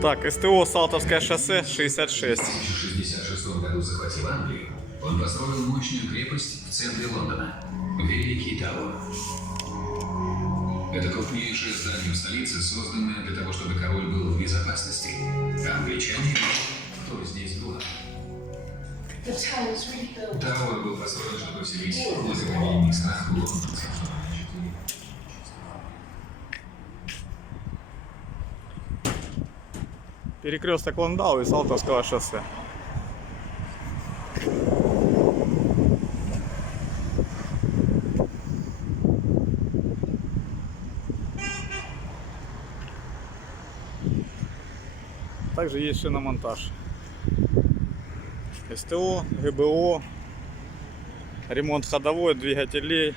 Так, СТО Салтовское шоссе 66. В 1066 году захватил Англию, он построил мощную крепость в центре Лондона – Великий Тауэр. Это крупнейшее здание в столице, созданное для того, чтобы король был в безопасности. Англичане – кто здесь главный? Тауэр был построен, чтобы вселить благоговейный страх в лондонцев. Перекресток Ландау и Салтовского шоссе. Также есть шиномонтаж. СТО, ГБО, ремонт ходовой, двигателей.